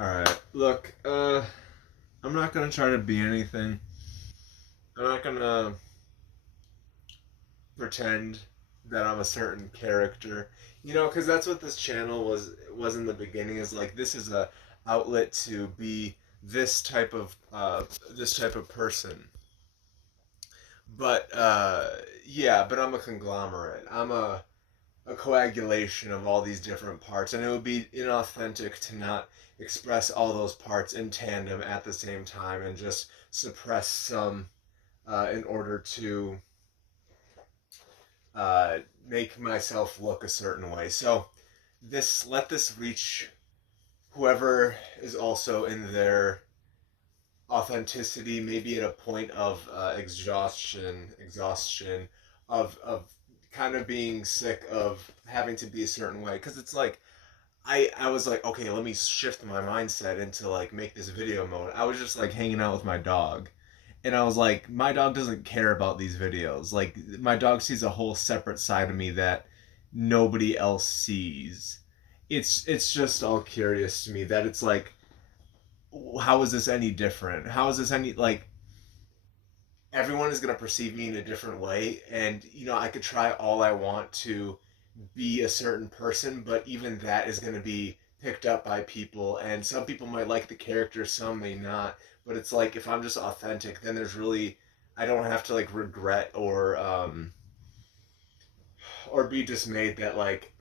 Alright, look, I'm not gonna try to be anything. I'm not gonna pretend that I'm a certain character. Because that's what this channel was in the beginning. Is like this is a outlet to be this type of person. But yeah, but I'm a conglomerate. I'm a coagulation of all these different parts, and it would be inauthentic to not express all those parts in tandem at the same time and just suppress some in order to uh, make myself look a certain way. So let this reach whoever is also in their authenticity, maybe at a point of exhaustion, of kind of being sick of having to be a certain way. Because it's like I was like, okay, let me shift my mindset into like make this video mode. I was just like hanging out with my dog. And I was like, my dog doesn't care about these videos. Like my dog sees a whole separate side of me that nobody else sees. It's just all curious to me that it's like, how is this any different? How is this any like everyone is gonna perceive me in a different way, and I could try all I want to be a certain person, but even that is going to be picked up by people, and some people might like the character, some may not. But it's like if I'm just authentic, then I don't have to like regret or be dismayed that like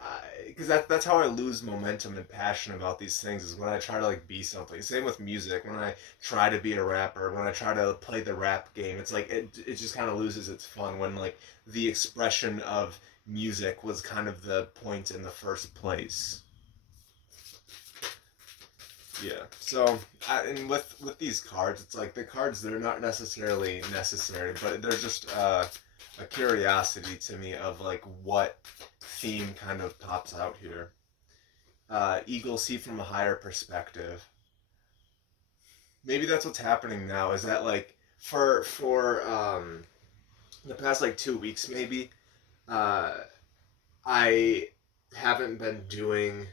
because that's how I lose momentum and passion about these things is when I try to like be something. Same with music. When I try to be a rapper, when I try to play the rap game, it's like it just kind of loses its fun when like the expression of music was kind of the point in the first place. Yeah. So, and with these cards, it's like the cards they're not necessarily necessary, but they're just a curiosity to me of like what theme kind of pops out here. Eagle see from a higher perspective. Maybe that's what's happening now. Is that like for the past like 2 weeks maybe, uh, I haven't been doing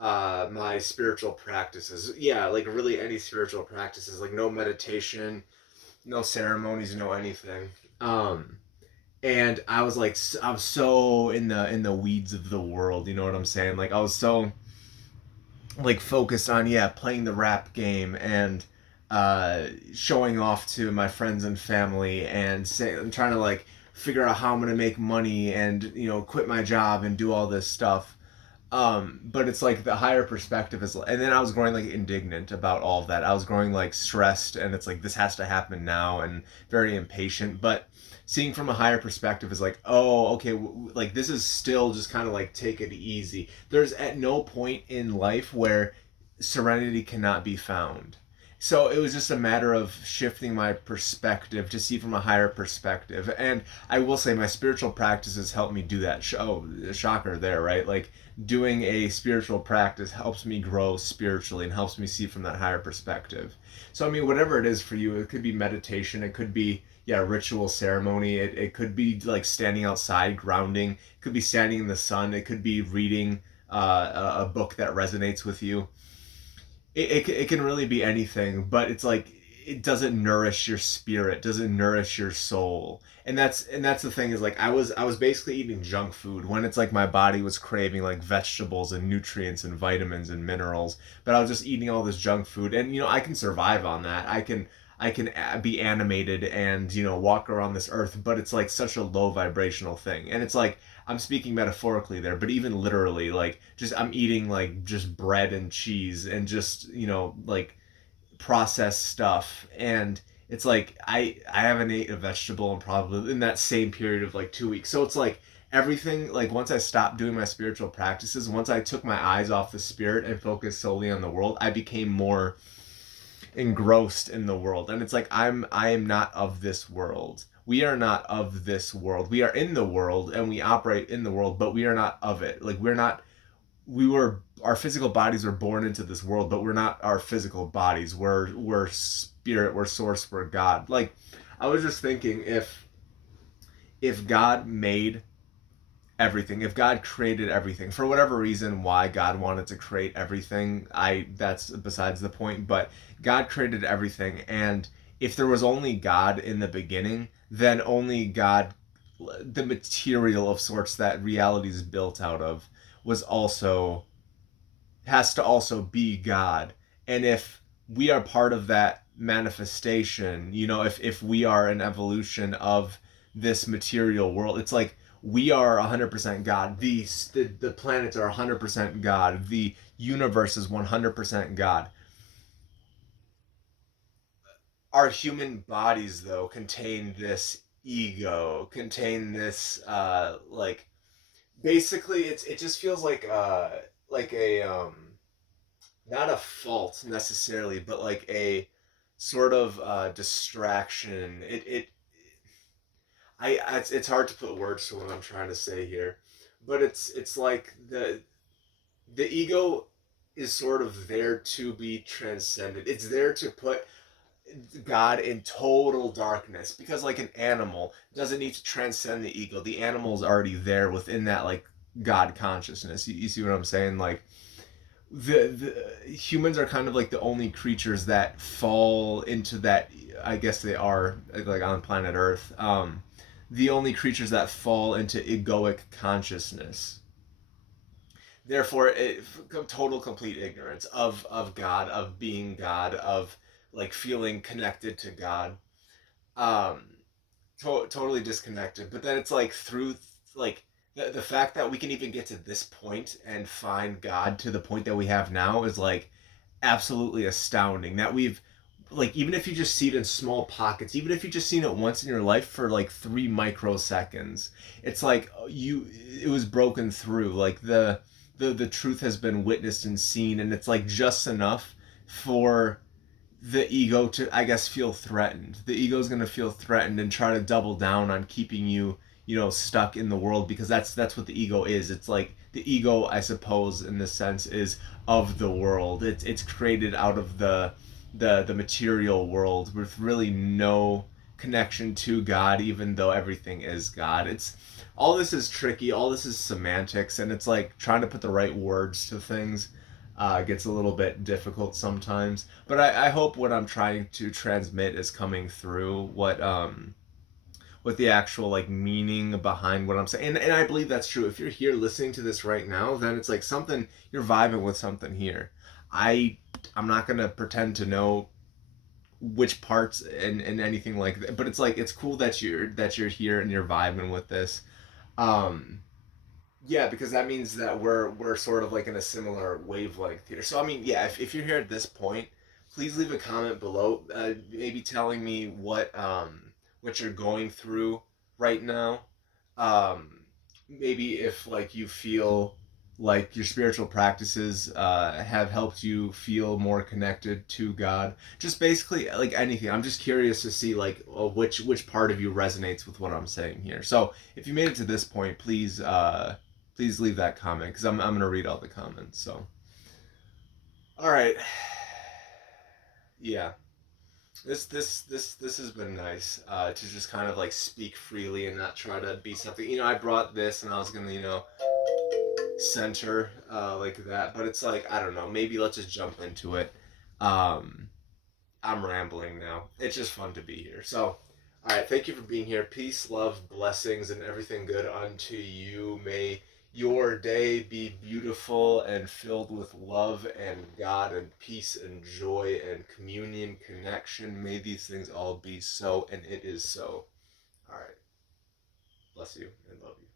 my spiritual practices. Yeah, like really any spiritual practices, like no meditation, no ceremonies, no anything. Um, and I was like, I was so in the weeds of the world. You know what I'm saying? Like I was so like focused on playing the rap game and showing off to my friends and family and I'm trying to like figure out how I'm gonna make money and quit my job and do all this stuff. But it's like the higher perspective is, and then I was growing like indignant about all of that. I was growing like stressed, and it's like this has to happen now, and very impatient. But seeing from a higher perspective is like, oh, okay, like this is still just kind of like take it easy. There's at no point in life where serenity cannot be found. So it was just a matter of shifting my perspective to see from a higher perspective. And I will say my spiritual practices helped me do that. Oh, shocker there, right? Like doing a spiritual practice helps me grow spiritually and helps me see from that higher perspective. So I mean, whatever it is for you, it could be meditation, it could be ritual ceremony, it could be like standing outside grounding, it could be standing in the sun, it could be reading a book that resonates with you. It can really be anything, but it's like it doesn't nourish your spirit, doesn't nourish your soul. And that's the thing is like I was basically eating junk food when it's like my body was craving like vegetables and nutrients and vitamins and minerals, but I was just eating all this junk food. And I can survive on that. I can be animated and walk around this earth, but it's like such a low vibrational thing. And it's like I'm speaking metaphorically there, but even literally, like just I'm eating like just bread and cheese and just like processed stuff. And it's like I haven't ate a vegetable in probably in that same period of like 2 weeks. So it's like everything, like once I stopped doing my spiritual practices, once I took my eyes off the spirit and focused solely on the world, I became more engrossed in the world. And it's like I am not of this world. We are not of this world. We are in the world and we operate in the world, but we are not of it. Like we're not we were our physical bodies were born into this world, but we're not our physical bodies. We're spirit, we're source, we're God. Like I was just thinking, if God made everything. If God created everything for whatever reason, why God wanted to create everything, I that's besides the point. But God created everything, and if there was only God in the beginning, then only God, the material of sorts that reality is built out of, was also has to also be God. And if we are part of that manifestation, if we are an evolution of this material world, it's like we are 100% God. The planets are 100% God. The universe is 100% God. Our human bodies, though, contain this ego, contain this like basically it just feels like a not a fault necessarily, but like a sort of distraction. It's hard to put words to what I'm trying to say here, but it's like the ego is sort of there to be transcended. It's there to put God in total darkness because like an animal doesn't need to transcend the ego. The animal is already there within that like God consciousness. You see what I'm saying? Like the humans are kind of like the only creatures that fall into that. I guess they are like on planet Earth. The only creatures that fall into egoic consciousness. Therefore, total complete ignorance of God, of being God, of like feeling connected to God. Um, totally disconnected. But then it's like through like the fact that we can even get to this point and find God to the point that we have now is like absolutely astounding. That we've like even if you just see it in small pockets, even if you just seen it once in your life for like 3 microseconds, it's like it was broken through. Like the truth has been witnessed and seen, and it's like just enough for the ego to, I guess, feel threatened. The ego is going to feel threatened and try to double down on keeping you, stuck in the world because that's what the ego is. It's like the ego, I suppose, in this sense, is of the world. It's created out of the material world with really no connection to God, even though everything is God. It's all this is tricky. All this is semantics, and it's like trying to put the right words to things gets a little bit difficult sometimes. But I hope what I'm trying to transmit is coming through. What the actual like meaning behind what I'm saying, and I believe that's true. If you're here listening to this right now, then it's like something you're vibing with something here. I I'm not gonna pretend to know which parts and anything like that, but it's like it's cool that you're here and you're vibing with this. Um, Yeah, because that means that we're sort of like in a similar wavelength here. So I mean, yeah, if you're here at this point, please leave a comment below, maybe telling me what you're going through right now. Um, Maybe if like you feel like your spiritual practices have helped you feel more connected to God. Just basically like anything. I'm just curious to see like which part of you resonates with what I'm saying here. So if you made it to this point, please leave that comment because I'm gonna read all the comments. So all right, yeah. This has been nice to just kind of like speak freely and not try to be something. I brought this and I was gonna center like that, but it's like I don't know. Maybe let's just jump into it. Um, I'm rambling now. It's just fun to be here. So, all right, thank you for being here. Peace, love, blessings, and everything good unto you. May your day be beautiful and filled with love and God and peace and joy and communion, connection. May these things all be so, and it is so. All right, bless you and love you.